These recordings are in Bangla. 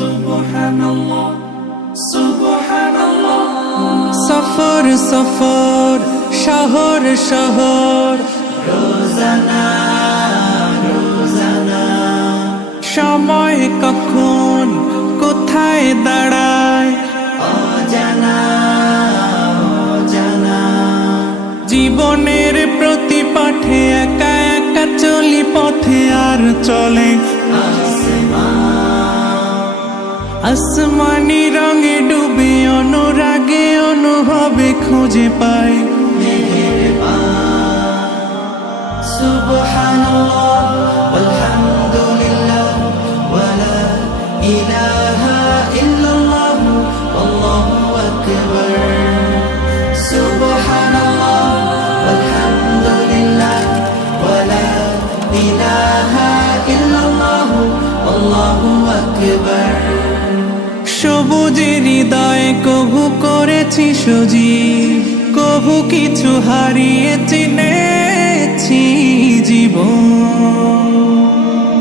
সুবহানাল্লাহ সুবহানাল্লাহ। সফর সফর শহর শহর রোজানা রোজানা, সময় কখন কোথায় দাঁড়ায় অজানা অজানা। জীবনের প্রতি পাঠে একা একা চলি পথে আর চলে আসমানি রঙে ডুবে অনুরাগে অনুভবে খুঁজে পাই সুবহানাল্লাহ আলহামদুলিল্লাহ ওয়ালা ইলাহা ইল্লাল্লাহ আল্লাহু আকবার। সুবহানাল্লাহ আলহামদুলিল্লাহ ওয়ালা ইলাহা ইল্লাল্লাহ আল্লাহু আকবার। সবুজের হৃদয়ে কভু করেছি সজীব, কভু কিছু হারিয়ে চিনেছি জীবন।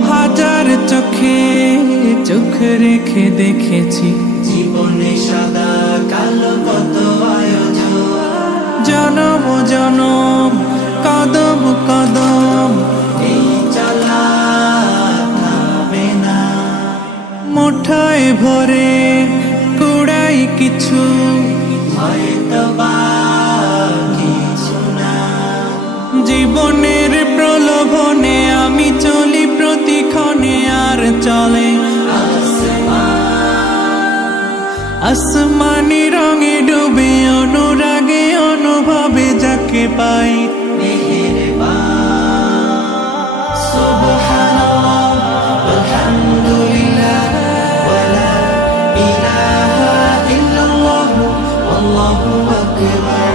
হাজার চোখে চোখ রেখে দেখেছি জীবনে সাদা কালো কত আয়োজন। জনম জনম কদম কদম এই চলা থামে না। মুঠায় ভরে কুড়াই কিছু হয়তো বা কিছু না। জীবনের প্রলোভনে আমি চলি প্রতিক্ষণে আর চলে আসমানি রঙে ডুবে অনুরাগে অনুভবে যাকে পাই সুবহানাল্লাহ আলহামদুলিল্লাহ ওয়ালা ইলাহা ইল্লাল্লাহ আল্লাহু আকবার।